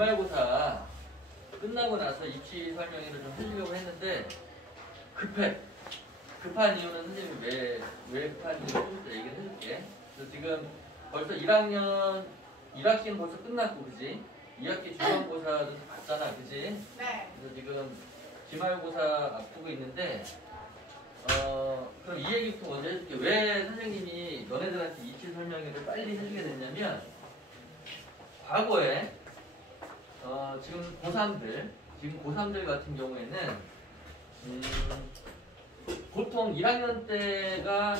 기말고사 끝나고 나서 입시 설명회를 좀 해주려고 했는데 급한 이유는 선생님이 왜 급한 이유를 좀 이따 얘기를 해줄게. 그래서 지금 벌써 1학기는 벌써 끝났고, 그지? 2학기 중간고사도 봤잖아, 그지? 네. 그래서 지금 기말고사 앞두고 있는데, 그럼 이 얘기부터 먼저 해줄게. 왜 선생님이 너네들한테 입시 설명회를 빨리 해주게 됐냐면, 과거에, 지금 고3들 같은 경우에는, 보통 1학년 때가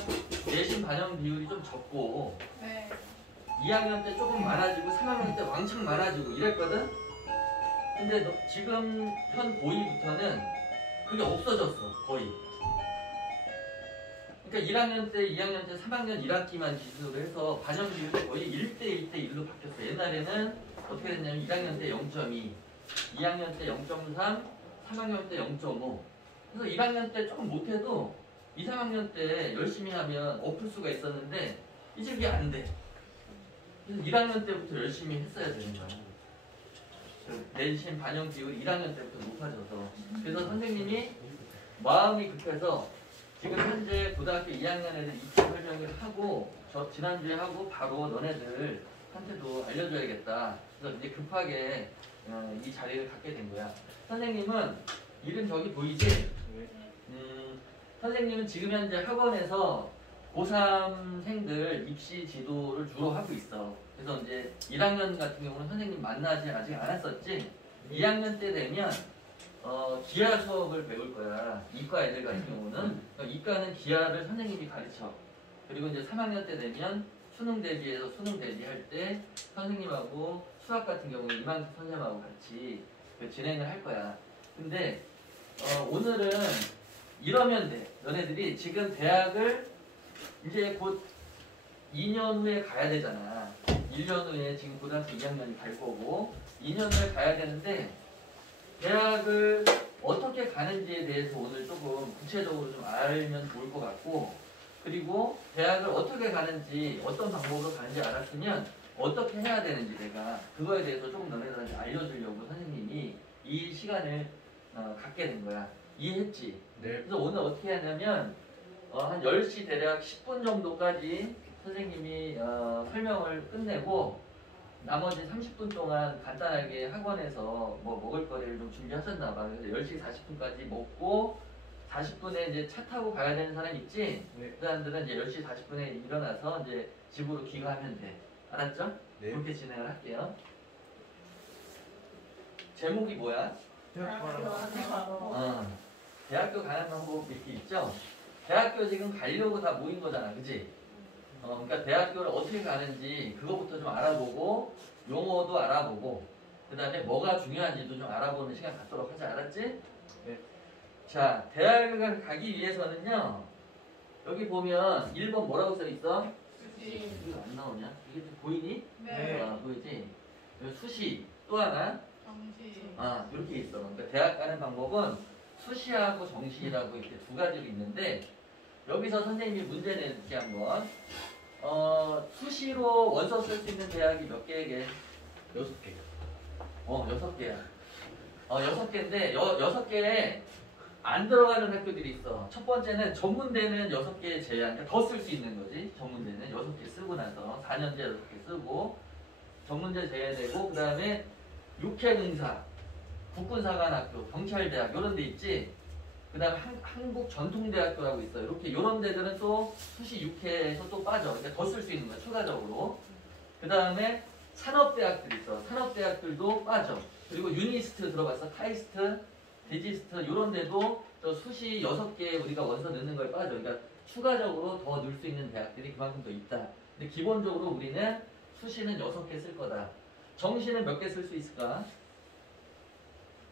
내신 반영 비율이 좀 적고, 네. 2학년 때 조금 많아지고 3학년 때 왕창 많아지고 이랬거든? 근데 지금 현 고2부터는 그게 없어졌어, 거의. 그러니까 1학년 때, 2학년 때, 3학년 1학기만 기준으로 해서 반영 비율이 거의 1대 1대1로 바뀌었어. 옛날에는 어떻게 됐냐면 1학년 때 0.2, 2학년 때 0.3, 3학년 때 0.5. 그래서 1학년 때 조금 못해도 2, 3학년 때 열심히 하면 엎을 수가 있었는데 이제 그게 안 돼. 그래서 1학년 때부터 열심히 했어야 되는 거야. 내신 반영 비율이 1학년 때부터 높아져서. 그래서 선생님이 마음이 급해서 지금 현재 고등학교 2학년 애들 입시 설명을 하고 지난주에 하고 바로 너네들한테도 알려줘야겠다. 그래서 이제 급하게 이 자리를 갖게 된 거야. 선생님은 이름 저기 보이지? 선생님은 지금 현재 학원에서 고3생들 입시 지도를 주로 하고 있어. 그래서 이제 1학년 같은 경우는 선생님 만나지 아직 않았었지? 2학년 때 되면 기하 수업을 배울 거야. 이과 애들 같은 경우는. 그러니까 이과는 기하를 선생님이 가르쳐. 그리고 이제 3학년 때 되면 수능 대비해서 수능 대비할 때 선생님하고 수학 같은 경우는 이만희 선생님하고 같이 진행을 할 거야. 근데 오늘은 이러면 돼. 너네들이 지금 대학을 이제 곧 2년 후에 가야 되잖아. 1년 후에 지금 고등학교 2학년이 갈 거고 2년 후에 가야 되는데 대학을 어떻게 가는지에 대해서 오늘 조금 구체적으로 좀 알면 좋을 것 같고, 그리고 대학을 어떻게 가는지 어떤 방법으로 가는지 알았으면 어떻게 해야 되는지 내가 그거에 대해서 조금 너네들한테 알려주려고 선생님이 이 시간을 갖게 된 거야. 이해했지? 네. 그래서 오늘 어떻게 하냐면 한 10시 대략 10분 정도까지 선생님이 설명을 끝내고 나머지 30분 동안 간단하게 학원에서 뭐 먹을 거리를 좀 준비하셨나 봐. 그래서 10시 40분까지 먹고 40분에 이제 차 타고 가야 되는 사람 있지? 네. 그 사람들은 이제 10시 40분에 일어나서 이제 집으로 귀가하면 돼. 알았죠? 네. 그렇게 진행을 할게요. 제목이 뭐야? 대학교 가는 방법 이렇게 있죠? 대학교 지금 가려고 다 모인 거잖아, 그치? 그러니까 대학교를 어떻게 가는지 그거부터 좀 알아보고 용어도 알아보고 그 다음에 뭐가 중요한지도 좀 알아보는 시간 갖도록 하지, 알았지? 네. 자, 대학을 가기 위해서는요, 여기 보면 1번 뭐라고 써있어? 수시. 이거 안 나오냐? 이게 좀 보이니? 네. 보이지? 여기 수시, 또 하나? 정시. 이렇게 있어. 그러니까 대학 가는 방법은 수시하고 정시라고 이렇게 두 가지로 있는데, 여기서 선생님이 문제 내줄게 한번. 수시로 원서 쓸 수 있는 대학이 몇 개게? 6개. 6개야. 6개인데, 6개에 안 들어가는 학교들이 있어. 첫 번째는 전문대는 6개 제외한, 그러니까 더 쓸 수 있는 거지. 전문대는 6개 쓰고 나서 4년제 6개 쓰고, 전문대 제외되고, 그 다음에 육해공사, 국군사관학교, 경찰대학 이런 데 있지. 그 다음에 한국전통대학교라고 있어요. 이렇게 이런 데들은 또 수시 6회에서 또 빠져. 그러니까 더 쓸 수 있는 거야, 추가적으로. 그 다음에 산업대학들 있어. 산업대학들도 빠져. 그리고 유니스트 들어봤어? 카이스트, 디지스트 이런 데도 저 수시 6개 우리가 원서 넣는 거에 빠져. 그러니까 추가적으로 더 넣을 수 있는 대학들이 그만큼 더 있다. 근데 기본적으로 우리는 수시는 6개 쓸 거다. 정시는 몇 개 쓸 수 있을까?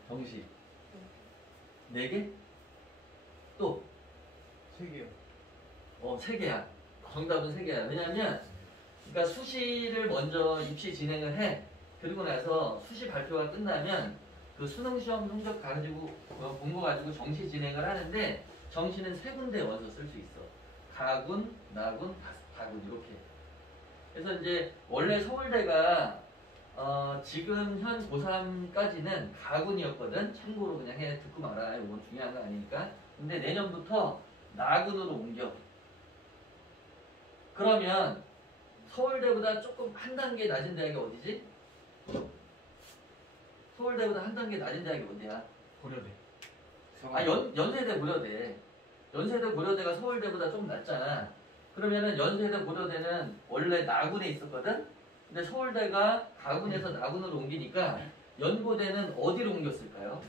정시 4개? 또 3개요. 3개야. 정답은 3개야. 왜냐면 그러니까 수시를 먼저 입시 진행을 해. 그리고 나서 수시 발표가 끝나면 그 수능 시험 성적 가지고 본 거 가지고 정시 진행을 하는데, 정시는 3군데 원서 쓸 수 있어. 가군, 나군, 다군 이렇게. 그래서 이제 원래 서울대가 지금 현 고3까지는 가군이었거든. 참고로 그냥 해 듣고 말아. 이건 중요한 거 아니니까. 근데 내년부터 나군으로 옮겨. 그러면 서울대보다 조금 한 단계 낮은 대학이 어디지? 서울대보다 한 단계 낮은 대학이 어디야? 고려대. 연세대 고려대. 연세대 고려대가 서울대보다 좀 낮잖아. 그러면은 연세대 고려대는 원래 나군에 있었거든? 근데 서울대가 가군에서 나군으로 옮기니까 연고대는 어디로 옮겼을까요?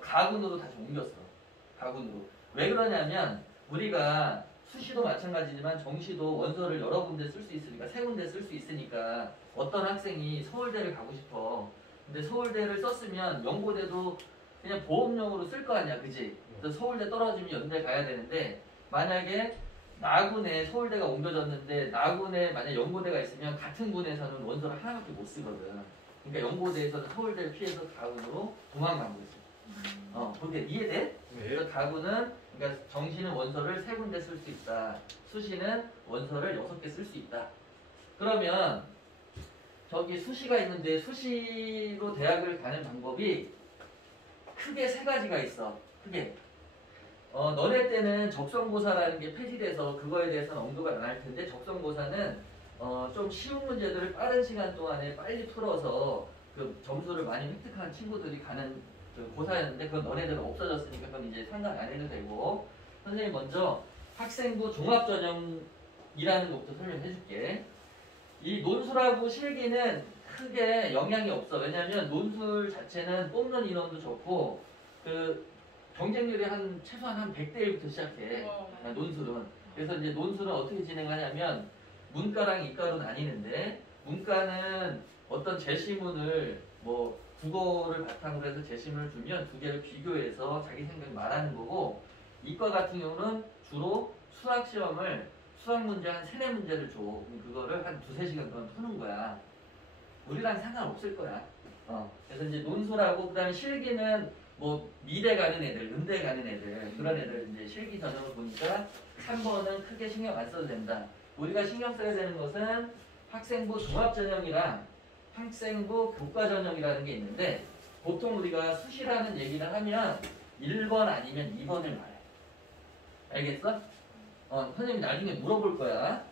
가군으로 다시 옮겼어. 가군으로. 왜 그러냐면 우리가 수시도 마찬가지지만 정시도 원서를 여러 군데 쓸 수 있으니까 세 군데 쓸 수 있으니까 어떤 학생이 서울대를 가고 싶어. 근데 서울대를 썼으면 연고대도 그냥 보험용으로 쓸 거 아니야, 그지? 그래서 서울대 떨어지면 연대 가야 되는데 만약에 나군에 서울대가 옮겨졌는데 나군에 만약 연고대가 있으면 같은 군에서는 원서를 하나밖에 못 쓰거든. 그러니까 연고대에서는 서울대를 피해서 가군으로 도망간 거지. 그렇게 이해돼? 네. 그래서 가군은 그러니까 정시는 원서를 세 군데 쓸 수 있다. 수시는 원서를 6개 쓸 수 있다. 그러면 저기 수시가 있는데 수시로 대학을 가는 방법이 크게 세 가지가 있어. 크게. 너네 때는 적성고사라는 게 폐지돼서 그거에 대해서는 언급을 안 할 텐데 적성고사는 좀 쉬운 문제들을 빠른 시간 동안에 빨리 풀어서 그 점수를 많이 획득한 친구들이 가는 그 고사였는데 그건 너네들은 없어졌으니까 그건 이제 상관 안 해도 되고 선생님 먼저 학생부 종합전형이라는 것부터 설명해 줄게. 이 논술하고 실기는 크게 영향이 없어. 왜냐하면 논술 자체는 뽑는 인원도 적고 그 경쟁률이 최소한 한 100대 1부터 시작해. 논술은. 그래서 이제 논술은 어떻게 진행하냐면 문과랑 이과로 나뉘는데 문과는 어떤 제시문을 뭐 국어를 바탕으로 해서 제시문을 주면 두 개를 비교해서 자기 생각을 말하는 거고 이과 같은 경우는 주로 수학 시험을 수학 문제 한 3, 4문제를 줘. 그럼 그거를 한 2, 3시간 동안 푸는 거야. 우리랑 상관없을 거야. 그래서 이제 논술하고 그다음에 실기는 뭐 미대 가는 애들, 음대 가는 애들 그런 애들 이제 실기 전형을 보니까 3번은 크게 신경 안 써도 된다. 우리가 신경 써야 되는 것은 학생부 종합 전형이랑 학생부 교과 전형이라는 게 있는데 보통 우리가 수시라는 얘기를 하면 1번 아니면 2번을 말해. 알겠어? 선생님이 나중에 물어볼 거야.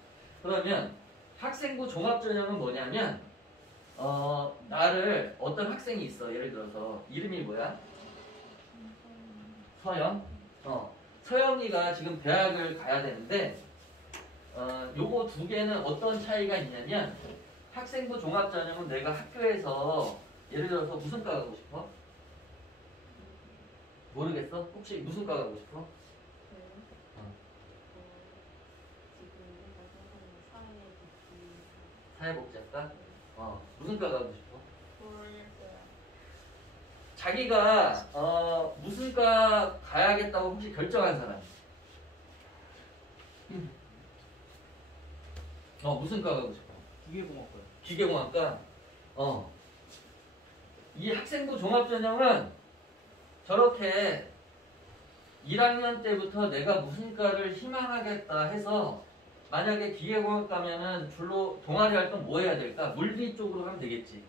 그러면 학생부 종합 전형은 뭐냐면 나를 어떤 학생이 있어. 예를 들어서 이름이 뭐야? 서영? 서영이가 지금 대학을 가야 되는데 요거 두 개는 어떤 차이가 있냐면 학생부 종합전형은 내가 학교에서 예를 들어서 무슨 과 가고 싶어? 모르겠어? 혹시 무슨 과 가고 싶어? 사회복지학과? 무슨 과 가고 싶어? 자기가 무슨 과 가야겠다고 혹시 결정한 사람? 무슨 과 가고 싶어? 기계공학과요. 기계공학과? 이 학생부 종합전형은 저렇게 1학년 때부터 내가 무슨 과를 희망하겠다 해서 만약에 기계공학 가면은 줄로 동아리 활동 뭐 해야 될까? 물리 쪽으로 하면 되겠지.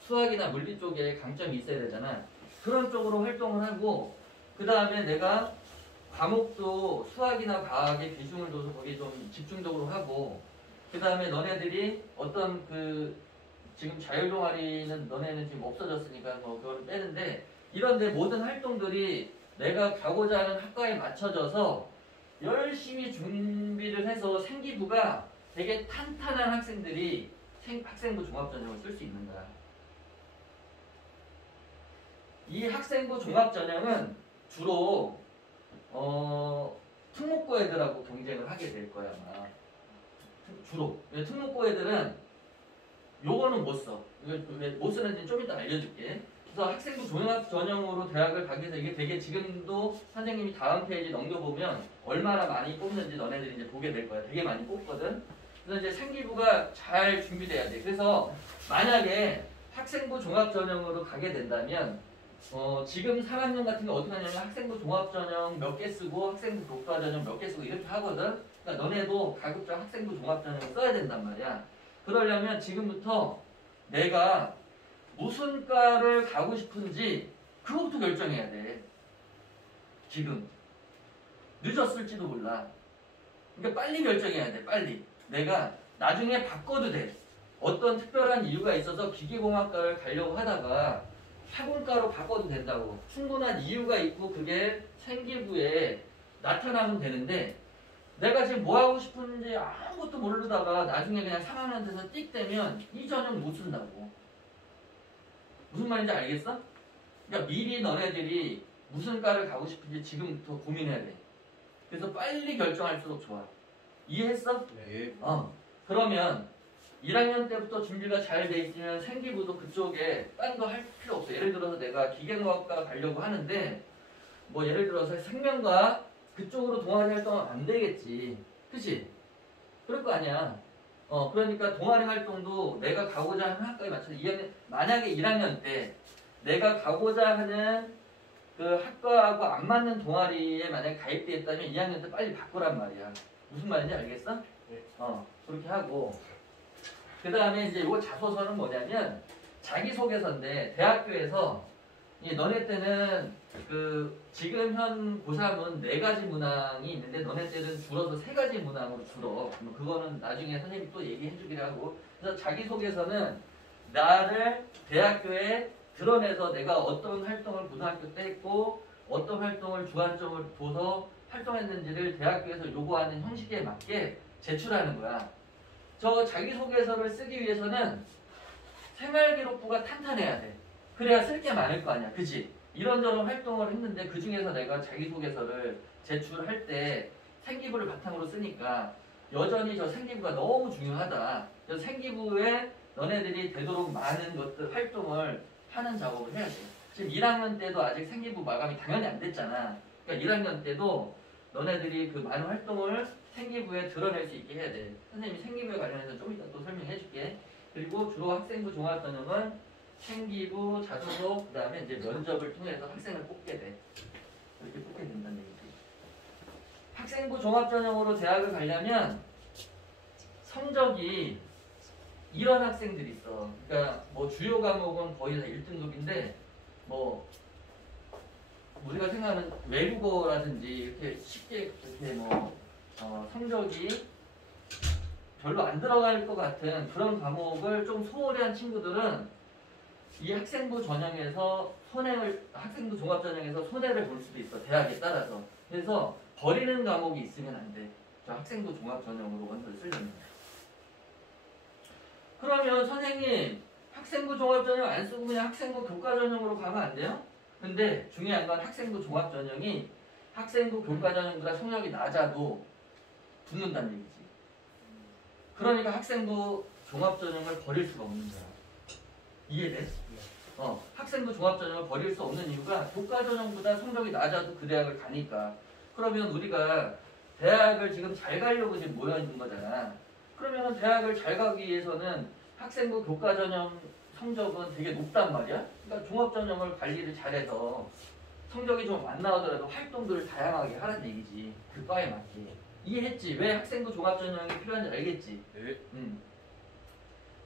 수학이나 물리 쪽에 강점이 있어야 되잖아. 그런 쪽으로 활동을 하고 그 다음에 내가 과목도 수학이나 과학에 비중을 둬서 거기 좀 집중적으로 하고 그 다음에 너네들이 어떤 지금 자율동아리는 너네는 지금 없어졌으니까 뭐 그걸 빼는데 이런데 모든 활동들이 내가 가고자 하는 학과에 맞춰져서 열심히 준비를 해서 생기부가 되게 탄탄한 학생들이 학생부 종합전형을 쓸 수 있는 거야. 이 학생부 종합전형은 주로 특목고 애들하고 경쟁을 하게 될 거야 아마. 주로. 특목고 애들은 요거는 못 써. 왜 못 쓰는지 좀 이따 알려줄게. 그래서 학생부 종합전형으로 대학을 가기 위해서 이게 되게 지금도 선생님이 다음 페이지 넘겨보면 얼마나 많이 뽑는지 너네들이 이제 보게 될 거야. 되게 많이 뽑거든. 그래서 이제 생기부가 잘 준비돼야 돼. 그래서 만약에 학생부 종합전형으로 가게 된다면 지금 3학년 같은 게 어떻게 하냐면 학생부 종합전형 몇 개 쓰고 학생부 교과전형 몇 개 쓰고 이렇게 하거든. 그러니까 너네도 가급적 학생부 종합전형을 써야 된단 말이야. 그러려면 지금부터 내가 무슨 과를 가고 싶은지 그것부터 결정해야 돼. 지금. 늦었을지도 몰라. 그러니까 빨리 결정해야 돼. 빨리. 내가 나중에 바꿔도 돼. 어떤 특별한 이유가 있어서 기계공학과를 가려고 하다가 학원과로 바꿔도 된다고. 충분한 이유가 있고 그게 생기부에 나타나면 되는데 내가 지금 뭐 하고 싶은지 아무것도 모르다가 나중에 그냥 3학년 돼서 띡 되면 이 전형 못 쓴다고. 무슨 말인지 알겠어? 그러니까 미리 너네들이 무슨 과를 가고 싶은지 지금부터 고민해야 돼. 그래서 빨리 결정할수록 좋아. 이해했어? 네. 그러면 1학년 때부터 준비가 잘 돼 있으면 생기부도 그쪽에 딴 거 할 필요 없어. 예를 들어서 내가 기계공학과 가려고 하는데 뭐 예를 들어서 생명과 그쪽으로 동아리 활동은 안 되겠지. 그치? 그럴 거 아니야. 그러니까 동아리 활동도 내가 가고자 하는 학과에 맞춰서 2학년, 만약에 1학년 때 내가 가고자 하는 그 학과하고 안 맞는 동아리에 만약에 가입돼 있다면 2학년 때 빨리 바꾸란 말이야. 무슨 말인지 알겠어? 네. 그렇게 하고 그 다음에 이제 요 자소서는 뭐냐면 자기소개서인데 대학교에서 너네 때는 그 지금 현 고3은 4가지 문항이 있는데 너네 때는 줄어서 3가지 문항으로 줄어. 그거는 나중에 선생님이 또 얘기해 주기로 하고. 그래서 자기소개서는 나를 대학교에 드러내서 내가 어떤 활동을 고등학교 때 했고 어떤 활동을 주안점을 둬서 활동했는지를 대학교에서 요구하는 형식에 맞게 제출하는 거야. 저 자기소개서를 쓰기 위해서는 생활기록부가 탄탄해야 돼. 그래야 쓸 게 많을 거 아니야. 그치? 이런저런 활동을 했는데 그 중에서 내가 자기소개서를 제출할 때 생기부를 바탕으로 쓰니까 여전히 저 생기부가 너무 중요하다. 그래서 생기부에 너네들이 되도록 많은 것들 활동을 하는 작업을 해야 돼. 지금 1학년 때도 아직 생기부 마감이 당연히 안 됐잖아. 그러니까 1학년 때도 너네들이 그 많은 활동을 생기부에 드러낼 수 있게 해야 돼. 선생님이 생기부에 관련해서 좀 이따 또 설명해 줄게. 그리고 주로 학생부 종합전형은 생기부, 자소서, 그 다음에 이제 면접을 통해서 학생을 뽑게 돼. 이렇게 뽑게 된다는 얘기지. 학생부 종합전형으로 대학을 가려면 성적이 이런 학생들이 있어. 그러니까 뭐 주요 과목은 거의 다 1등급인데 뭐 우리가 생각하는 외국어라든지 이렇게 쉽게 이렇게 뭐 성적이 별로 안 들어갈 것 같은 그런 과목을 좀 소홀히 한 친구들은 이 학생부 전형에서 학생부 종합 전형에서 손해를 볼 수도 있어. 대학에 따라서. 그래서 버리는 과목이 있으면 안 돼. 저 학생부 종합 전형으로 원서를 쓰려면. 그러면 선생님 학생부 종합 전형 안 쓰고 그냥 학생부 교과 전형으로 가면 안 돼요? 근데 중요한 건 학생부 종합 전형이 학생부 교과 전형보다 성적이 낮아도 붙는다는 얘기지. 그러니까 학생부 종합 전형을 버릴 수가 없는 거야. 이해돼? 학생부 종합 전형을 버릴 수 없는 이유가 교과 전형보다 성적이 낮아도 그 대학을 가니까. 그러면 우리가 대학을 지금 잘 가려고 지금 모여 있는 거잖아. 그러면 대학을 잘 가기 위해서는 학생부 교과 전형 성적은 되게 높단 말이야. 그러니까 종합 전형을 관리를 잘해서 성적이 좀 안 나오더라도 활동들을 다양하게 하라는 얘기지. 그 과에 맞게. 이해했지? 왜 학생부 종합 전형이 필요한지 알겠지? 네.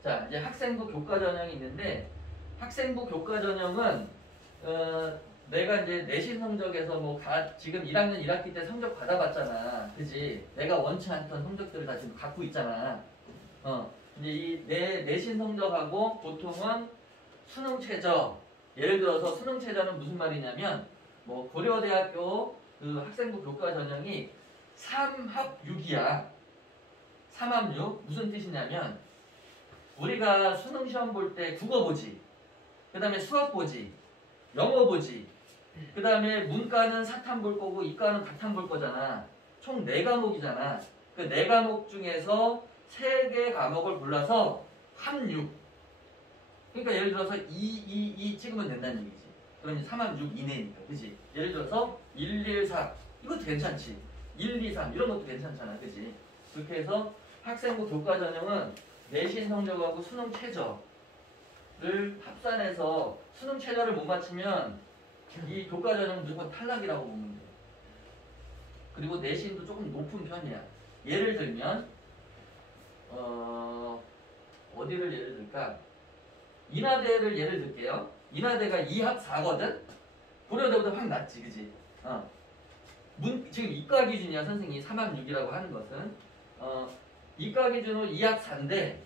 자, 이제 학생부 교과 전형이 있는데 학생부 교과 전형은 내가 이제 내신 성적에서 뭐 지금 1학년 1학기 때 성적 받아봤잖아. 그지? 내가 원치 않던 성적들을 다 지금 갖고 있잖아. 이제 이 내신 성적하고 보통은 수능 최저. 예를 들어서 수능 최저는 무슨 말이냐면 뭐 고려대학교 그 학생부 교과 전형이 3합6이야. 3합6 무슨 뜻이냐면 우리가 수능 시험 볼 때 국어 보지, 그 다음에 수학 보지, 영어 보지, 그 다음에 문과는 사탐 볼 거고 이과는 가탐 볼 거잖아. 총 4과목이잖아. 그 4과목 중에서 3개 과목을 골라서 합6. 그러니까 예를 들어서 2 찍으면 된다는 얘기지. 그러면 3합6 이내니까. 그치? 예를 들어서 1, 1, 4 이것도 괜찮지. 1, 2, 3 이런 것도 괜찮잖아. 그치? 그렇게 해서 학생부 교과 전형은 내신 성적하고 수능 최저를 합산해서 수능 최저를 못 맞추면 이 교과 전형은 무조건 탈락이라고 보면 돼. 그리고 내신도 조금 높은 편이야. 예를 들면 어디를 예를 들까? 인하대를 예를 들게요. 인하대가 2합 4거든? 고려대보다 확 낫지, 그지? 지금 이과 기준이야, 선생님이 3합 6이라고 하는 것은. 이과 기준으로 2합 4인데,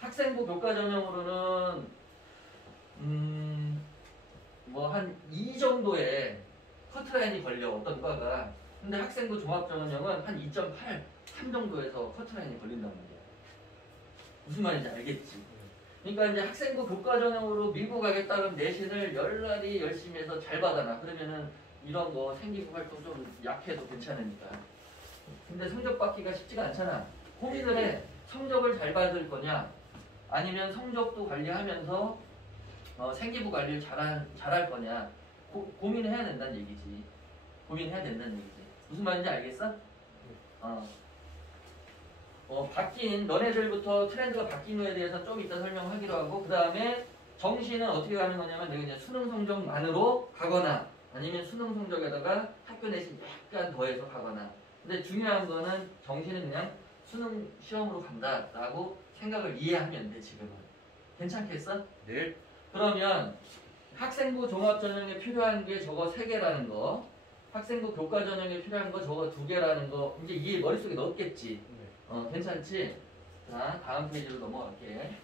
학생부 교과 전형으로는, 뭐, 한 2 정도의 커트라인이 걸려, 어떤 과가. 근데 학생부 종합 전형은 한 2.8, 3 정도에서 커트라인이 걸린단 말이야. 무슨 말인지 알겠지? 그러니까 이제 학생부 교과 전형으로 밀고 가겠다는 내신을 열날이 열심히 해서 잘 받아놔. 그러면은 이런 거 생기부 활동 좀 약해도 괜찮으니까. 근데 성적 받기가 쉽지가 않잖아. 고민을 해. 성적을 잘 받을 거냐? 아니면 성적도 관리하면서 생기부 관리를 잘할 거냐? 고민을 해야 된다는 얘기지. 고민해야 된다는 얘기지. 무슨 말인지 알겠어? 바뀐 너네들부터 트렌드가 바뀐 거에 대해서 좀 이따 설명하기로 하고, 그 다음에 정시는 어떻게 가는 거냐면 내가 이제 수능 성적만으로 가거나 아니면 수능 성적에다가 학교 내신 약간 더해서 가거나. 근데 중요한 거는 정시는 그냥 수능 시험으로 간다라고 생각을 이해하면 돼. 지금은 괜찮겠어? 네. 그러면 학생부 종합 전형에 필요한 게 저거 3개라는 거, 학생부 교과 전형에 필요한 거 저거 2개라는 거 이제 이해 머릿속에 넣었겠지. 괜찮지? 자, 다음 페이지로 넘어갈게.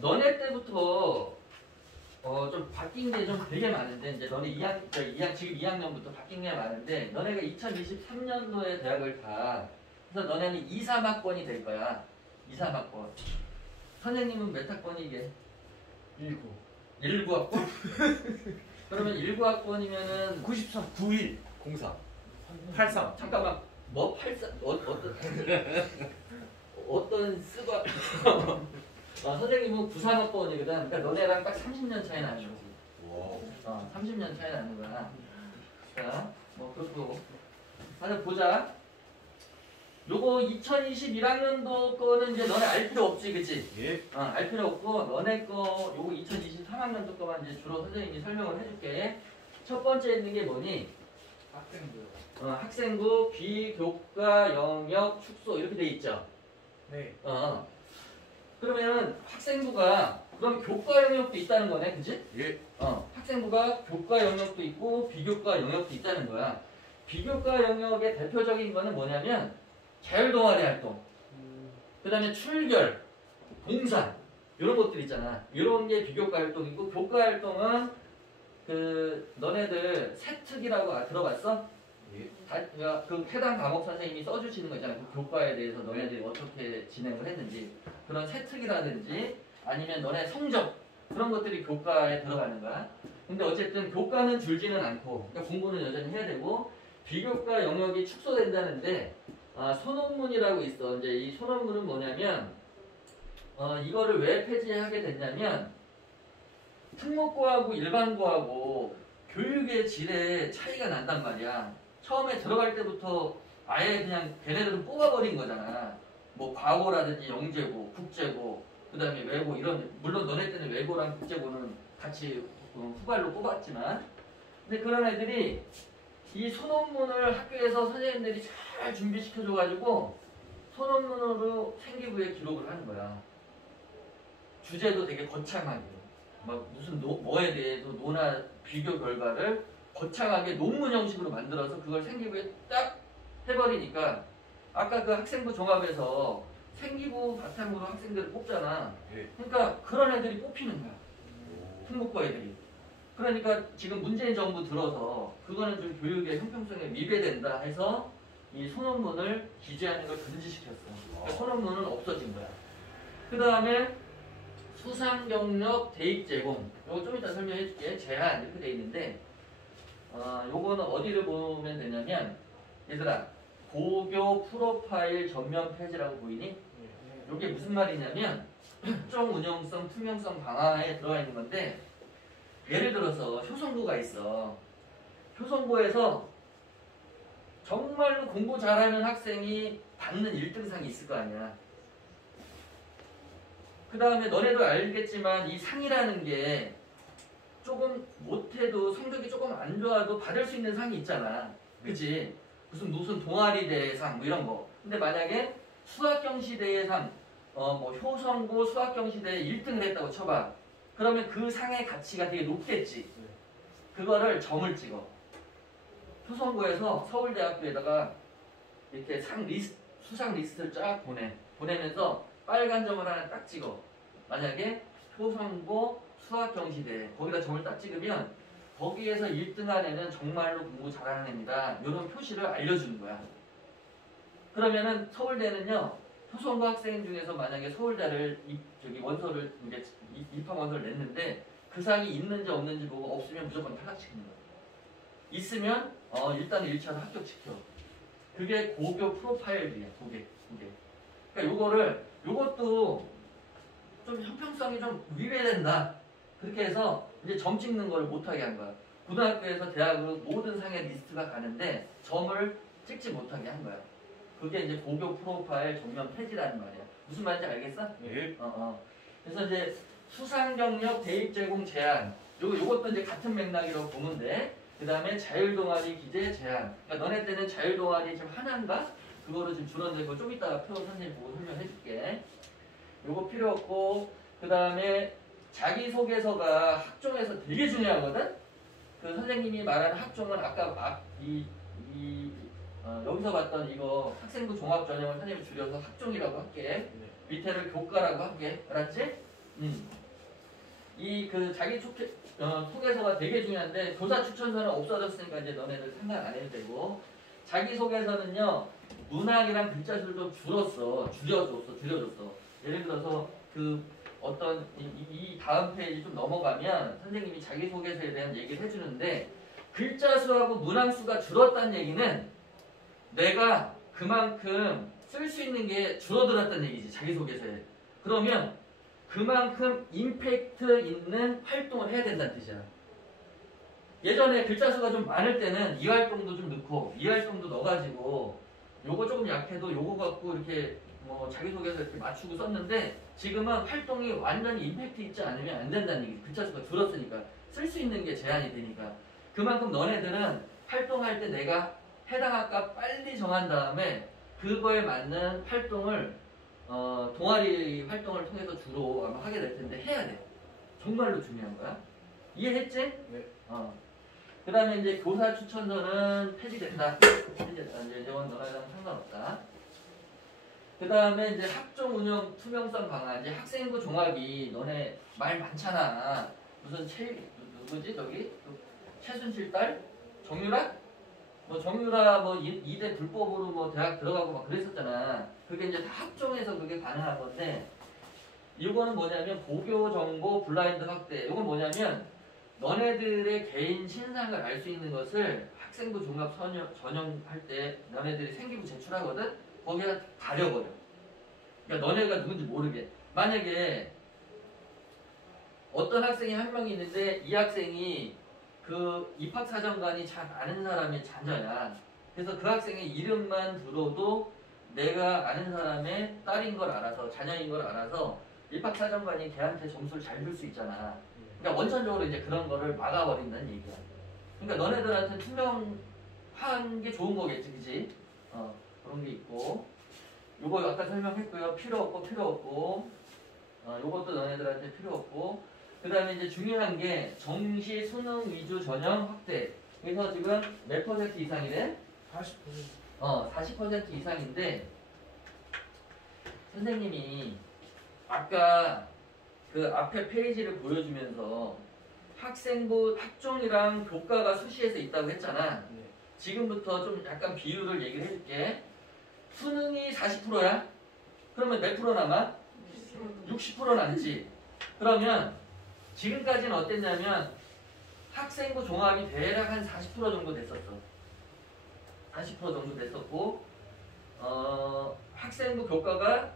너네 때부터 좀 바뀐 게 좀 되게 많은데, 이제 너네 지금 2학년부터 바뀐 게 많은데, 너네가 2023년도에 대학을 가. 그래서 너네는 2, 3학번이 될 거야. 2, 3학번. 선생님은 몇 학번이게? 19학번? 그러면 19학번이면은 93, 91, 04, 83. 잠깐만, 뭐 83? 어떤 쓰바 선생님은 93학번이거든. 그러니까 너네랑 딱 30년 차이 나는 거지. 30년 차이 나는 거야. 자, 뭐 그렇고. 하나 보자. 요거 2021학년도 거는 이제 너네 알 필요 없지, 그치? 예. 알 필요 없고, 너네 거 요거 2023학년도 거만 이제 주로 선생님이 설명을 해줄게. 첫 번째 있는 게 뭐니? 학생부. 학생부, 비교과, 영역, 축소 이렇게 돼 있죠? 네. 그러면 학생부가 그럼 교과 영역도 있다는 거네, 그치? 예. 학생부가 교과 영역도 있고 비교과 영역도 있다는 거야. 비교과 영역의 대표적인 거는 뭐냐면 자율동아리 활동, 그 다음에 출결, 봉사 이런 것들 있잖아. 이런 게 비교과 활동이고, 교과 활동은 그 너네들 세특이라고 들어봤어? 예. 그 해당 과목 선생님이 써주시는 거 있잖아. 그 교과에 대해서 너네들이 어떻게 진행을 했는지, 그런 세특이라든지 아니면 너네 성적 그런 것들이 교과에 들어가는 거야. 근데 어쨌든 교과는 줄지는 않고, 그러니까 공부는 여전히 해야 되고, 비교과 영역이 축소된다는데, 소논문이라고 있어. 이제 이 소논문은 뭐냐면, 이거를 왜 폐지하게 됐냐면, 특목고하고 일반고하고 교육의 질에 차이가 난단 말이야. 처음에 들어갈 때부터 아예 그냥 걔네들은 뽑아버린 거잖아. 뭐 과고라든지 영재고, 국재고, 그 다음에 외고 이런, 물론 너네 때는 외고랑 국재고는 같이 후발로 뽑았지만, 근데 그런 애들이 이 소논문을 학교에서 선생님들이 잘 준비시켜줘가지고 소논문으로 생기부에 기록을 하는 거야. 주제도 되게 거창하게, 막 무슨 뭐에 대해서 논할 비교 결과를 거창하게 논문 형식으로 만들어서 그걸 생기부에 딱 해버리니까, 아까 그 학생부 종합에서 생기부 바탕으로 학생들을 뽑잖아. 예. 그러니까 그런 애들이 뽑히는 거야. 특목고 애들이. 그러니까 지금 문재인 정부 들어서 그거는 좀 교육의 형평성에 위배된다 해서 이 소논문을 기재하는 걸 금지시켰어. 그러니까 소논문은 없어진 거야. 그 다음에 수상 경력 대입 제공. 이거 좀 이따 설명해 줄게. 제한 이렇게 돼 있는데, 요거는 어디를 보면 되냐면, 얘들아, 고교 프로파일 전면 폐지라고 보이니? 이게 무슨 말이냐면 특정 운영성, 투명성 강화에 들어가 있는 건데, 예를 들어서 효성고가 있어. 효성고에서 정말로 공부 잘하는 학생이 받는 1등상이 있을 거 아니야. 그 다음에 너네도 알겠지만 이 상이라는 게 조금 못해도 성적이 조금 안 좋아도 받을 수 있는 상이 있잖아. 그치? 무슨 동아리 대회상 뭐 이런 거. 근데 만약에 수학경시 대회상 뭐 효성고 수학경시 대회 1등을 했다고 쳐봐. 그러면 그 상의 가치가 되게 높겠지. 그거를 점을 찍어. 효성고에서 서울대학교에다가 이렇게 수상 리스트를 쫙 보내면서 빨간 점을 하나 딱 찍어. 만약에 효성고 수학경시대 거기다 점을 딱 찍으면 거기에서 1등한 애는 정말로 공부 잘하는 애입니다. 이런 표시를 알려주는 거야. 그러면은 서울대는요, 효성고 학생 중에서 만약에 서울대를 원서를 이제 입학 원서를 냈는데 그 상이 있는지 없는지 보고 없으면 무조건 탈락시키는 거야. 있으면 일단 1차로 합격시켜. 그게 고교 프로파일이야. 그게. 그러니까 요것도 좀 형평성이 좀 위배된다. 그렇게 해서 이제 점 찍는 걸 못하게 한 거야. 고등학교에서 대학으로 모든 상의 리스트가 가는데 점을 찍지 못하게 한 거야. 그게 이제 고교 프로파일 전면 폐지라는 말이야. 무슨 말인지 알겠어? 네. 그래서 이제 수상 경력 대입 제공 제한. 요것도 이제 같은 맥락이라고 보면 돼. 그 다음에 자율동아리 기재 제한. 그러니까 너네 때는 자율동아리 지금 하나인가? 그거를 지금 줄었는데 그거 좀 이따가 표 선생님 보고 설명해 줄게. 요거 필요 없고, 그 다음에 자기소개서가 학종에서 되게 중요하거든? 그 선생님이 말하는 학종은 아까 여기서 봤던 이거 학생부 종합전형을 선생님이 줄여서 학종이라고 할게. 밑에를 교과라고 할게. 알았지? 이 그 소개서가 되게 중요한데 교사 추천서는 없어졌으니까 이제 너네들 상관 안 해도 되고, 자기소개서는요 문학이랑 글자수를 줄여줬어. 예를 들어서 그 어떤 이 다음 페이지 좀 넘어가면 선생님이 자기소개서에 대한 얘기를 해주는데, 글자수하고 문항수가 줄었다는 얘기는 내가 그만큼 쓸 수 있는 게 줄어들었다는 얘기지. 자기소개서에. 그러면 그만큼 임팩트 있는 활동을 해야 된다는 뜻이야. 예전에 글자수가 좀 많을 때는 이 활동도 좀 넣고 이 활동도 넣어가지고 요거 조금 약해도 요거 갖고 이렇게 뭐 자기소개서 이렇게 맞추고 썼는데, 지금은 활동이 완전히 임팩트 있지 않으면 안 된다는 얘기. 글자수가 줄었으니까 쓸 수 있는 게 제한이 되니까. 그만큼 너네들은 활동할 때 내가 해당 학과 빨리 정한 다음에 그거에 맞는 활동을 동아리 활동을 통해서 주로 아마 하게 될 텐데 해야 돼. 정말로 중요한 거야. 이해했지? 네. 그 다음에 이제 교사 추천서는 폐지된다. 이제 이건 너네랑 상관없다. 그 다음에 이제 학종 운영 투명성 강화. 이제 학생부 종합이 너네 말 많잖아. 무슨 누구지 저기 최순실 딸 정유라? 뭐 정유라 뭐 2대 불법으로 뭐 대학 들어가고 막 그랬었잖아. 그게 이제 다 학종에서 그게 가능한 건데, 이거는 뭐냐면 고교 정보 블라인드 확대. 이건 뭐냐면 너네들의 개인 신상을 알 수 있는 것을 학생부 종합 전형할 때 너네들이 생기부 제출하거든? 거기다 가려버려. 그러니까 너네가 누군지 모르게. 만약에 어떤 학생이 한 명이 있는데 이 학생이 그 입학사정관이 잘 아는 사람의 자녀야. 그래서 그 학생의 이름만 들어도 내가 아는 사람의 딸인 걸 알아서, 자녀인 걸 알아서 입학사정관이 걔한테 점수를 잘 줄 수 있잖아. 그러니까 원천적으로 이제 그런 거를 막아버린다는 얘기야. 그러니까 너네들한테 투명한 게 좋은 거겠지, 그지? 그런 게 있고. 요거 아까 설명했고요. 필요 없고. 요것도 너네들한테 필요 없고. 그 다음에 이제 중요한 게 정시 수능 위주 전형 확대. 그래서 지금 몇 퍼센트 이상이래? 40%. 40% 이상인데, 선생님이 아까 그 앞에 페이지를 보여주면서 학생부 학종이랑 교과가 수시에서 있다고 했잖아. 네. 지금부터 좀 약간 비율을 얘기를 해줄게. 수능이 40%야? 그러면 몇 프로 남아? 60% 남지. 그러면 지금까지는 어땠냐면 학생부 종합이 대략 한 40% 정도 됐었어. 40% 정도 됐었고, 학생부 교과가,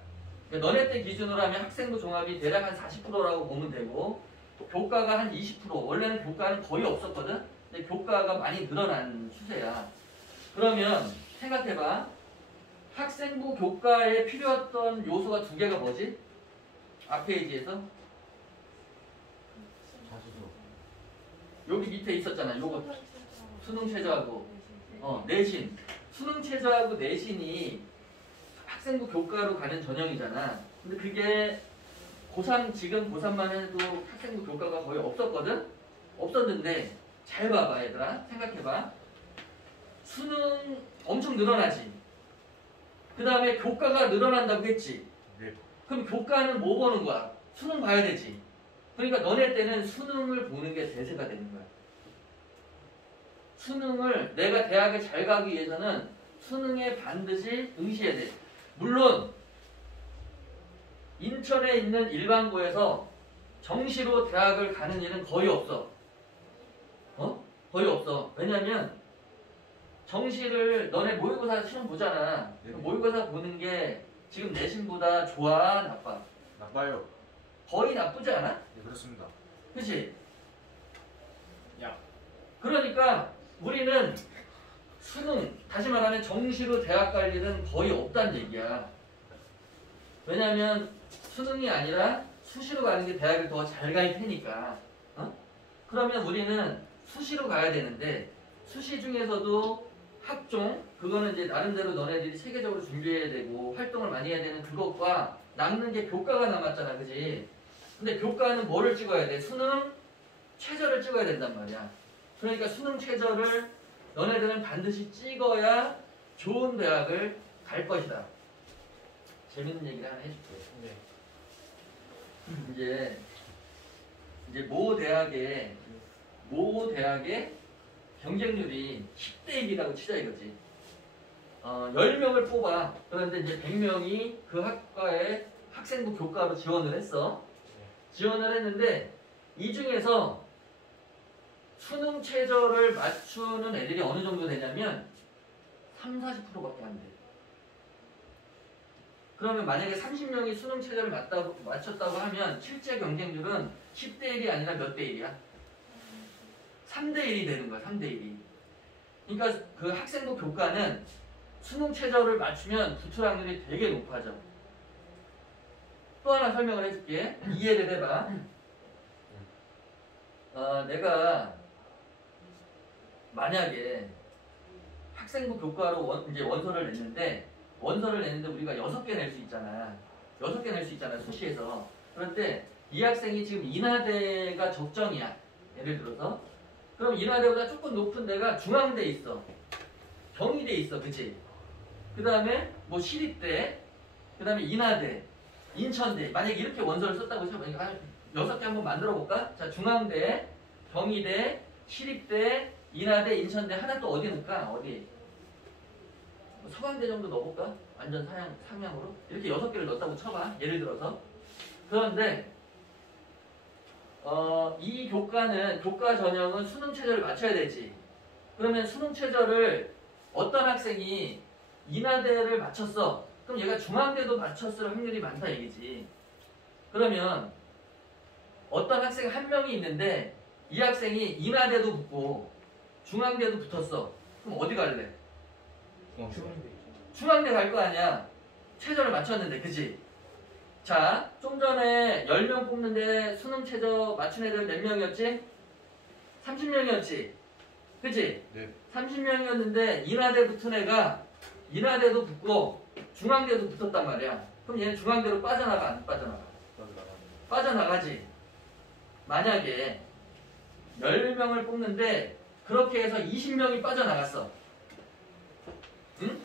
그러니까 너네 때 기준으로 하면 학생부 종합이 대략 한 40%라고 보면 되고, 교과가 한 20%. 원래는 교과는 거의 없었거든? 근데 교과가 많이 늘어난 추세야. 그러면 생각해봐. 학생부 교과에 필요했던 요소가 두 개가 뭐지? 앞 페이지에서 여기 밑에 있었잖아. 요거 수능 최저하고 내신. 수능 최저하고 내신이 학생부 교과로 가는 전형이잖아. 근데 그게 고3 지금 고3만 해도 학생부 교과가 거의 없었거든? 없었는데 잘 봐봐 얘들아. 생각해봐. 수능 엄청 늘어나지. 그 다음에 교과가 늘어난다고 했지. 네. 그럼 교과는 뭐 보는 거야? 수능 봐야 되지. 그러니까 너네 때는 수능을 보는 게 대세가 되는 거야. 수능을 내가 대학에 잘 가기 위해서는 수능에 반드시 응시해야 돼. 물론 인천에 있는 일반고에서 정시로 대학을 가는 일은 거의 없어. 거의 없어. 왜냐면 정시를 너네 모의고사 시험 보잖아. 네. 모의고사 보는 게 지금 내신보다 좋아, 나빠? 나빠요. 거의 나쁘지 않아? 네, 그렇습니다. 그치? 야. 그러니까 우리는 수능, 다시 말하면 정시로 대학 갈 일은 거의 없다는 얘기야. 왜냐면 수능이 아니라 수시로 가는 게 대학을 더 잘 갈 테니까. 그러면 우리는 수시로 가야 되는데 수시 중에서도 학종, 그거는 이제 나름대로 너네들이 체계적으로 준비해야 되고 활동을 많이 해야 되는 그것과 남는 게 교과가 남았잖아, 그지? 근데 교과는 뭐를 찍어야 돼? 수능 최저를 찍어야 된단 말이야. 그러니까 수능 최저를 너네들은 반드시 찍어야 좋은 대학을 갈 것이다. 재밌는 얘기를 하나 해줄게. 네. 이제 모 대학의 경쟁률이 10대 1이라고 치자 이거지. 10명을 뽑아. 그런데 이제 100명이 그 학과에 학생부 교과로 지원을 했어. 지원을 했는데 이 중에서 수능 최저를 맞추는 애들이 어느 정도 되냐면 30-40%밖에 안 돼. 그러면 만약에 30명이 수능 최저를 맞췄다고 하면 실제 경쟁률은 10대 1이 아니라 몇 대 1이야? 3대 1이 되는 거야. 3대 1이. 그러니까 그 학생부 교과는 수능 최저를 맞추면 붙을 확률이 되게 높아져. 또 하나 설명을 해줄게. 이해를 해봐. 내가 만약에 학생부 교과로 이제 원서를 냈는데 우리가 6개 낼 수 있잖아. 6개 낼 수 있잖아, 수시에서. 그런데 이 학생이 지금 인하대가 적정이야. 예를 들어서. 그럼 인하대보다 조금 높은 데가 중앙대 있어. 경희대 있어. 그치? 그 다음에 뭐 시립대, 그 다음에 인하대, 인천대. 만약에 이렇게 원서를 썼다고 쳐보니까 6개 한번 만들어 볼까? 자, 중앙대, 경희대, 시립대, 인하대, 인천대. 하나 또 어디 넣을까? 어디? 서강대 정도 넣어볼까? 완전 상향으로? 이렇게 6개를 넣었다고 쳐봐. 예를 들어서. 그런데 이 교과 전형은 수능 최저를 맞춰야 되지. 그러면 수능 최저를 어떤 학생이 인하대를 맞췄어. 그럼 얘가 중앙대도 맞췄을 확률이 많다 얘기지. 그러면 어떤 학생 한 명이 있는데 이 학생이 인하대도 붙고 중앙대도 붙었어. 그럼 어디 갈래? 중앙대 갈 거 아니야. 최저를 맞췄는데, 그치? 자, 좀 전에 10명 뽑는데 수능 최저 맞춘 애들 몇 명이었지? 30명이었지? 그치? 네. 30명이었는데 인하대 붙은 애가 인하대도 붙고 중앙대도 붙었단 말이야. 그럼 얘는 중앙대로 빠져나가, 안 빠져나가? 빠져나가지. 만약에 10명을 뽑는데 그렇게 해서 20명이 빠져나갔어. 응?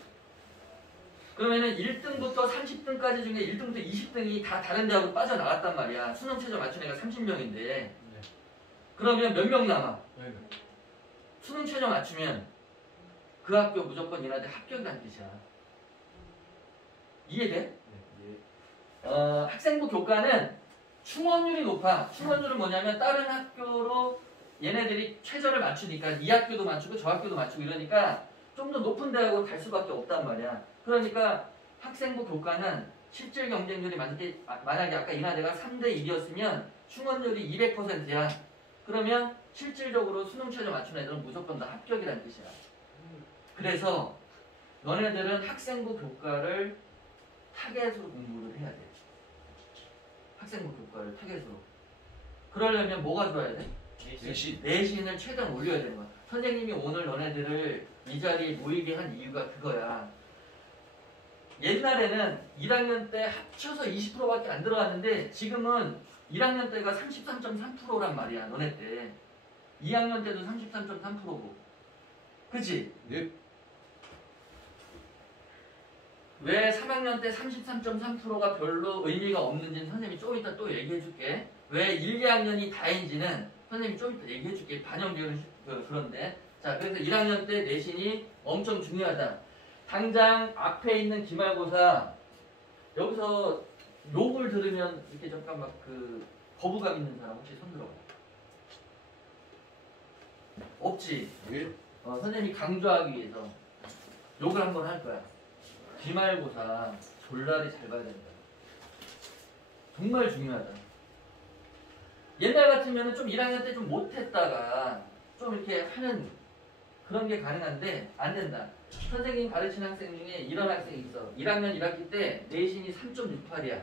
그러면은 1등부터 30등까지 중에 1등부터 20등이 다 다른 대학으로 빠져나갔단 말이야. 수능 최저 맞춘 애가 30명인데. 네. 그러면 몇 명 남아? 네. 수능 최저 맞추면 그 학교 무조건 인하대 합격이라는 뜻이야. 이해돼? 네. 학생부 교과는 충원율이 높아. 충원율은 뭐냐면 다른 학교로 얘네들이 최저를 맞추니까 이 학교도 맞추고 저 학교도 맞추고 이러니까 좀 더 높은 대학으로 갈 수밖에 없단 말이야. 그러니까 학생부 교과는 실질 경쟁률이 만약에 아까 인하대가 3대 1이었으면 충원율이 200%야. 그러면 실질적으로 수능 최저 맞춘 애들은 무조건 다 합격이라는 뜻이야. 그래서 너네들은 학생부 교과를 타겟으로 공부를 해야 돼. 학생부 교과를 타겟으로. 그러려면 뭐가 좋아야 돼? 내신을 최대한 올려야 되는 거야. 선생님이 오늘 너네들을 이 자리에 모이게 한 이유가 그거야. 옛날에는 1학년 때 합쳐서 20%밖에 안 들어갔는데 지금은 1학년 때가 33.3%란 말이야. 너네 때. 2학년 때도 33.3%고. 그치? 네. 왜 3학년 때 33.3%가 별로 의미가 없는지는 선생님이 좀 이따 또 얘기해 줄게. 왜 1, 2학년이 다인지는 선생님이 좀 이따 얘기해 줄게. 반영 비율은 그런데. 자, 그래서 1학년 때 내신이 엄청 중요하다. 당장 앞에 있는 기말고사, 여기서 욕을 들으면 이렇게 잠깐 막 거부감 있는 사람 혹시 손 들어봐. 없지? 네. 선생님이 강조하기 위해서 욕을 한번 할 거야. 기말고사 졸라리 잘 봐야 된다. 정말 중요하다. 옛날 같으면 좀 1학년 때 좀 못했다가 좀 이렇게 하는 그런 게 가능한데 안 된다. 선생님 가르치는 학생 중에 이런 학생이 있어. 1학년 1학기 때 내신이 3.68이야.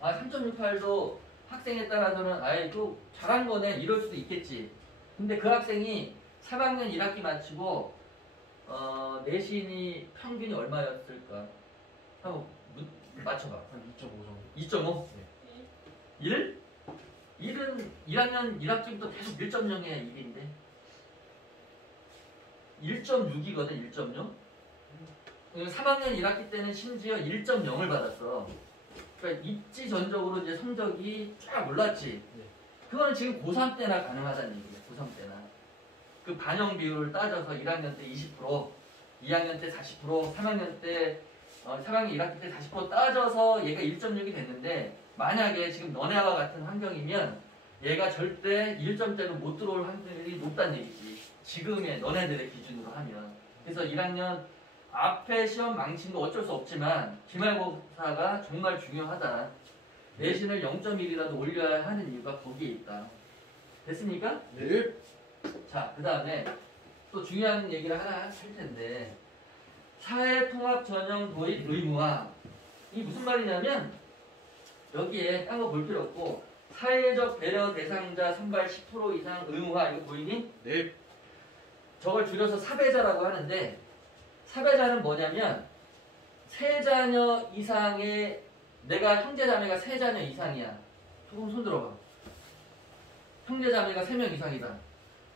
아 3.68도 학생에 따라서는 아이 또 잘한 거네 이럴 수도 있겠지. 근데 그 학생이 3학년 1학기 마치고 내신이 평균이 얼마였을까? 한번 맞춰봐. 한 2.5 정도. 2.5? 1? 1은 1학년 1학기부터 계속 1.0이야 1인데 1.6이거든 1.0? 3학년 1학기 때는 심지어 1.0을 받았어. 그러니까 입지전적으로 이제 성적이 쫙 올랐지. 그거는 지금 고3 때나 가능하다는 얘기야. 고3 때나. 그 반영 비율을 따져서 1학년 때 20%, 2학년 때 40%, 3학년 때 3학년 1학기 때 40% 따져서 얘가 1.6이 됐는데 만약에 지금 너네와 같은 환경이면 얘가 절대 1점대로 못 들어올 확률이 높다는 얘기지. 지금의 너네들의 기준으로 하면. 그래서 1학년 앞에 시험 망친 거 어쩔 수 없지만 기말고사가 정말 중요하다. 내신을 0.1이라도 올려야 하는 이유가 거기에 있다. 됐습니까? 네. 자, 그 다음에 또 중요한 얘기를 하나 할 텐데 사회통합 전형 도입 의무화. 이게 무슨 말이냐면 여기에 딴 거 볼 필요 없고 사회적 배려 대상자 선발 10% 이상 의무화. 이거 보이니? 네. 저걸 줄여서 사배자라고 하는데 사배자는 뭐냐면 세 자녀 이상의 내가 형제자매가 세 자녀 이상이야. 조금 손 들어봐. 형제자매가 3명 이상이다.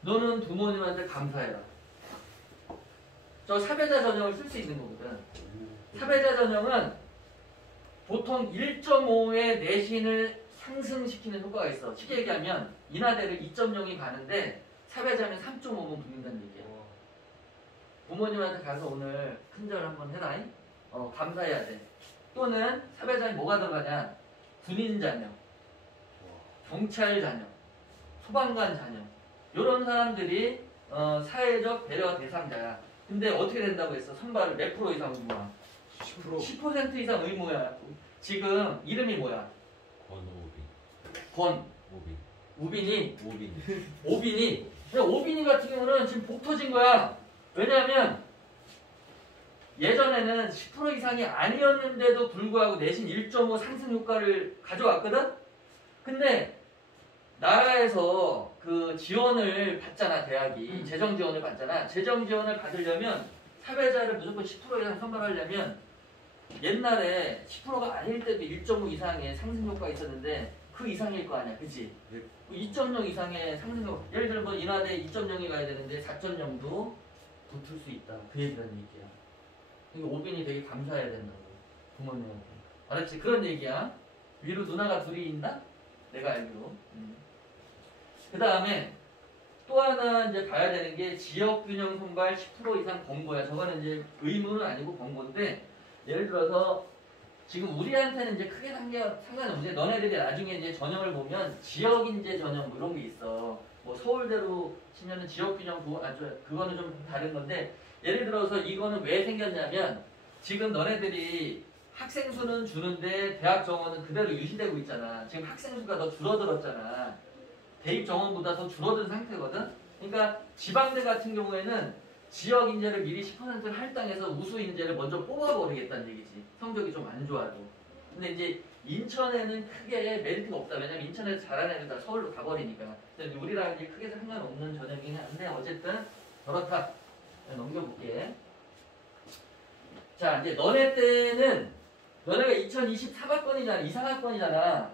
너는 부모님한테 감사해라. 저 사배자 전형을 쓸 수 있는 거거든. 사배자 전형은 보통 1.5의 내신을 상승시키는 효과가 있어. 쉽게 얘기하면 인하대를 2.0이 가는데 사배자면 3.5면 붙는다는 얘기야. 부모님한테 가서 오늘 큰절 한번 해라. 감사해야 돼. 또는 사배자에 뭐가 들어가냐? 군인 자녀, 경찰 자녀, 소방관 자녀. 이런 사람들이 사회적 배려 대상자야. 근데 어떻게 된다고 했어? 선발을 몇 프로 이상 의무화? 10%. 10% 이상 의무야. 지금 이름이 뭐야? 권. 우빈이. 오빈이. 근데 오빈이 같은 경우는 지금 복 터진 거야. 왜냐하면 예전에는 10% 이상이 아니었는데도 불구하고 내신 1.5 상승 효과를 가져왔거든? 근데 나라에서 그 지원을 받잖아, 대학이. 재정 지원을 받잖아. 재정 지원을 받으려면 사회자를 무조건 10% 이상 선발하려면 옛날에 10%가 아닐 때도 1.5 이상의 상승 효과가 있었는데 그 이상일 거 아니야, 그치? 2.0 이상의 상승 효과. 예를 들어 뭐 인하대 2.0이 가야 되는데 4.0도 붙을 수 있다. 그 얘기라는 얘기야. 이게 오빈이 되게 감사해야 된다고. 부모님한테. 알았지? 그런 얘기야. 위로 누나가 둘이 있나? 내가 알기로. 그 다음에 또 하나 이제 봐야 되는 게 지역균형 선발 10% 이상 권고야. 저거는 이제 의무는 아니고 권고인데 예를 들어서 지금 우리한테는 이제 크게 상관없는데 너네들이 나중에 이제 전형을 보면 지역인재 전형 뭐 이런 게 있어. 뭐 서울대로 치면은 지역균형 그거는 좀 다른 건데 예를 들어서 이거는 왜 생겼냐면 지금 너네들이 학생 수는 주는데 대학 정원은 그대로 유지되고 있잖아. 지금 학생 수가 더 줄어들었잖아. 대입 정원보다 더 줄어든 상태거든. 그러니까 지방대 같은 경우에는 지역 인재를 미리 10%를 할당해서 우수 인재를 먼저 뽑아버리겠다는 얘기지. 성적이 좀 안 좋아도. 근데 이제 인천에는 크게 메리트가 없다. 왜냐면 인천에서 잘하는 애들 다 서울로 가버리니까. 근데 우리랑 이제 크게 상관없는 전형이긴 한데 어쨌든 그렇다. 넘겨볼게. 자, 이제 너네 때는 너네가 2024학번이잖아. 이상학번이잖아.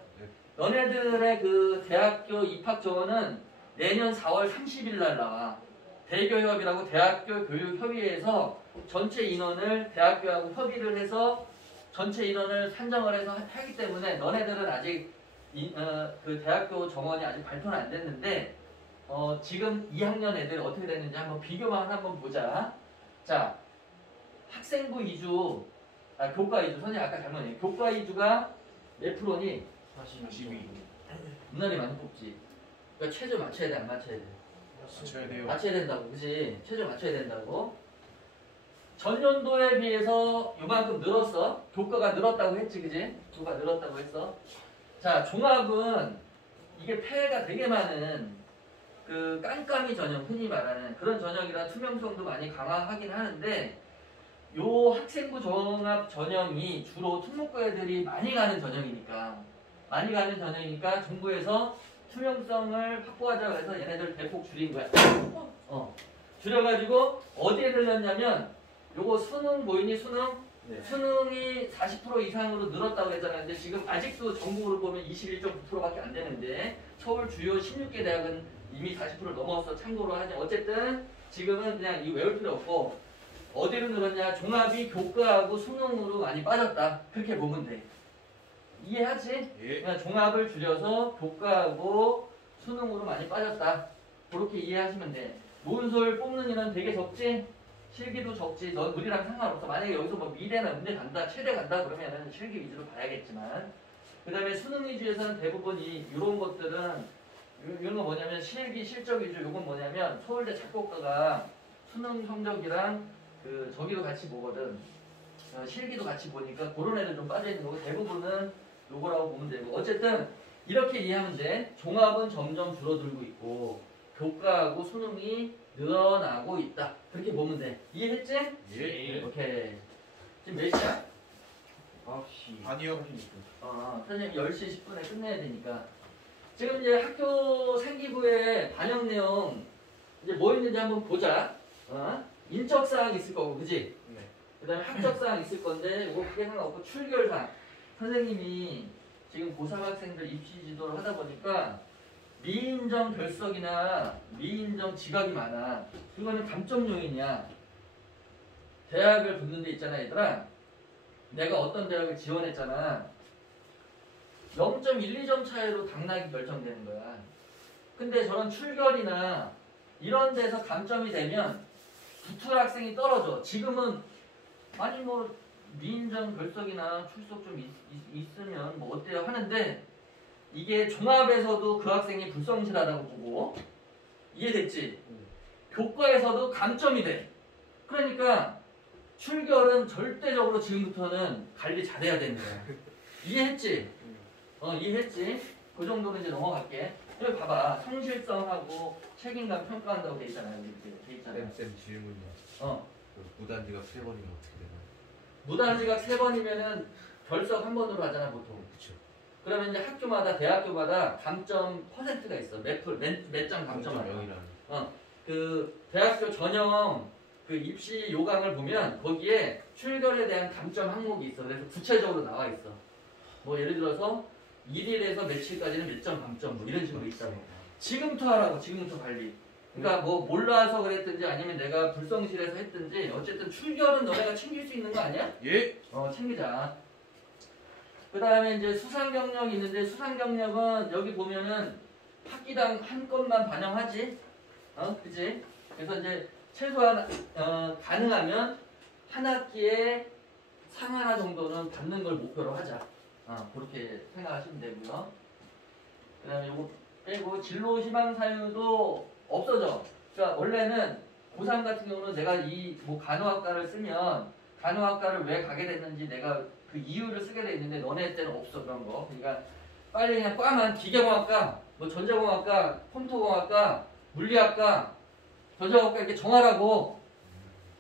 너네들의 그 대학교 입학 정원은 내년 4월 30일 날 나와. 대교협이라고 대학교 교육협의회에서 전체 인원을 대학교하고 협의를 해서 전체 인원을 산정을 해서 하기 때문에 너네들은 아직 그 대학교 정원이 아직 발표는 안 됐는데 지금 2학년 애들이 어떻게 됐는지 한번 비교만 한번 보자. 자, 학생부 이주, 교과 이주. 선생님 아까 잘못 얘기해. 교과 이주가 몇 프로니? 42. 문날이 많이 뽑지. 그러니까 최저 맞춰야 돼, 안 맞춰야 돼? 맞춰야 돼요. 맞춰야 된다고, 그지? 최저 맞춰야 된다고. 전년도에 비해서 요만큼 늘었어. 교과가 늘었다고 했지, 그지? 교과 늘었다고 했어. 자, 종합은 이게 폐해가 되게 많은 그 깜깜이 전형, 흔히 말하는 그런 전형이라 투명성도 많이 강화하긴 하는데 요 학생부 종합 전형이 주로 특목고 애들이 많이 가는 전형이니까 정부에서 투명성을 확보하자고 해서 얘네들 대폭 줄인 거야. 줄여가지고 어디에 늘렸냐면 요거 수능 보이니 수능? 네. 수능이 40% 이상으로 늘었다고 했잖아요. 근데 지금 아직도 전국으로 보면 21.9%밖에 안 되는데 서울 주요 16개 대학은 이미 40%를 넘어서 참고로 하죠. 어쨌든 지금은 그냥 이 외울 필요 없고 어디로 늘었냐? 종합이 교과하고 수능으로 많이 빠졌다. 그렇게 보면 돼. 이해하지? 예. 그냥 종합을 줄여서 교과하고 수능으로 많이 빠졌다. 그렇게 이해하시면 돼. 논술 뽑는 인원 되게 적지? 실기도 적지. 넌 우리랑 상관없어. 만약에 여기서 뭐 미대나 음대 간다, 체대 간다 그러면은 실기 위주로 봐야겠지만 그 다음에 수능 위주에서는 대부분 이런 것들은 이런 거 뭐냐면 실기 실적 위주. 요건 뭐냐면 서울대 작곡가가 수능 성적이랑 그 저기도 같이 보거든. 실기도 같이 보니까 그런 애들 좀 빠져있는 거고 대부분은 요거라고 보면 되고 어쨌든 이렇게 이해하면 돼. 종합은 점점 줄어들고 있고 교과하고 수능이 늘어나고 있다. 그렇게 보면 돼. 이해했지? 예. 오케이. 지금 몇 시야? 9시. 아니요. 선생님 10시 10분에 끝내야 되니까. 지금 이제 학교 생기부의 반영 내용 이제 뭐 있는지 한번 보자. 인적사항 있을 거고, 그지? 네. 그 다음에 학적사항 있을 건데 이거 크게 상관없고 출결사항. 선생님이 지금 고3 학생들 입시 지도를 하다 보니까 미인정 결석이나 미인정 지각이 많아. 그거는 감점 요인이야. 대학을 붙는 데 있잖아, 얘들아. 내가 어떤 대학을 지원했잖아. 0.12점 차이로 당락이 결정되는 거야. 근데 저런 출결이나 이런 데서 감점이 되면 붙을 학생이 떨어져. 지금은 아니 뭐 미인정 결석이나 출석 좀 있으면 뭐 어때요 하는데 이게 종합에서도 그 학생이 불성실하다고 보고 이해됐지? 교과에서도 감점이 돼. 그러니까 출결은 절대적으로 지금부터는 관리 잘해야 되는 거야. 이해했지? 이해했지? 그 정도는 이제 넘어갈게. 여기 봐봐. 성실성하고 책임감 평가한다고 돼 있잖아요. 이렇게 돼 있잖아요. 쌤 질문이요. 그 무단지각 3번이면 어떻게 되나요? 무단지각 3번이면은 결석 1번으로 하잖아 보통. 그쵸. 그러면 이제 학교마다 대학교마다 감점 퍼센트가 있어. 몇 점 감점하냐. 0.0이라는. 그 대학교 전형 그 입시 요강을 보면 거기에 출결에 대한 감점 항목이 있어. 그래서 구체적으로 나와 있어. 뭐 예를 들어서 1일에서 며칠까지는 몇 점 감점 뭐 이런 식으로 있다고. 지금부터 하라고. 지금부터 관리. 그러니까 뭐 몰라서 그랬든지 아니면 내가 불성실해서 했든지 어쨌든 출결은 너네가 챙길 수 있는 거 아니야? 예. 챙기자. 그 다음에 이제 수상경력이 있는데 수상경력은 여기 보면은 학기당 한 건만 반영하지? 그치? 그래서 이제 최소한 가능하면 한 학기에 상 하나 정도는 받는 걸 목표로 하자. 그렇게 생각하시면 되고요. 그 다음에 요거 빼고 진로 희망 사유도 없어져. 그러니까 원래는 고3 같은 경우는 내가 이 뭐 간호학과를 쓰면 간호학과를 왜 가게 됐는지 내가 그 이유를 쓰게 돼 있는데 너네 때는 없어 그런 거. 그러니까 빨리 그냥 꽈만 기계공학과, 뭐 전자공학과, 컴퓨터공학과, 물리학과, 전자공학과 이렇게 정하라고.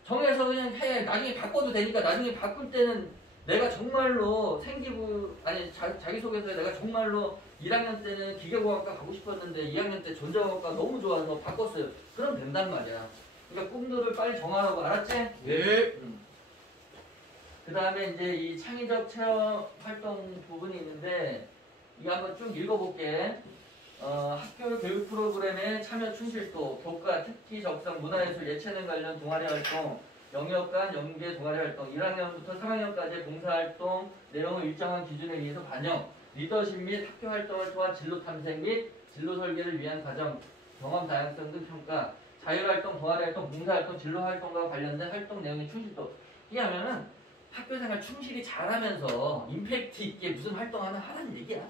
정해서 그냥 해. 나중에 바꿔도 되니까 나중에 바꿀 때는 내가 정말로 생기부 아니 자기소개서에 내가 정말로 1학년 때는 기계공학과 가고 싶었는데 2학년 때 전자공학과 너무 좋아서 바꿨어요. 그럼 된단 말이야. 그러니까 꿈들을 빨리 정하라고. 알았지? 네. 그 다음에 이제 이 창의적 체험 활동 부분이 있는데 이거 한번 쭉 읽어볼게. 학교 교육 프로그램의 참여 충실도, 교과, 특기, 적성, 문화예술, 예체능 관련 동아리 활동, 영역 간 연계 동아리 활동, 1학년부터 3학년까지의 봉사활동 내용을 일정한 기준에 의해서 반영, 리더십 및 학교 활동을 통한 진로 탐색 및 진로 설계를 위한 과정, 경험 다양성 등 평가, 자율활동, 동아리활동, 봉사활동, 진로활동과 관련된 활동 내용의 충실도. 이게 하면은 학교생활 충실히 잘하면서 임팩트 있게 무슨 활동하면 하라는 얘기야.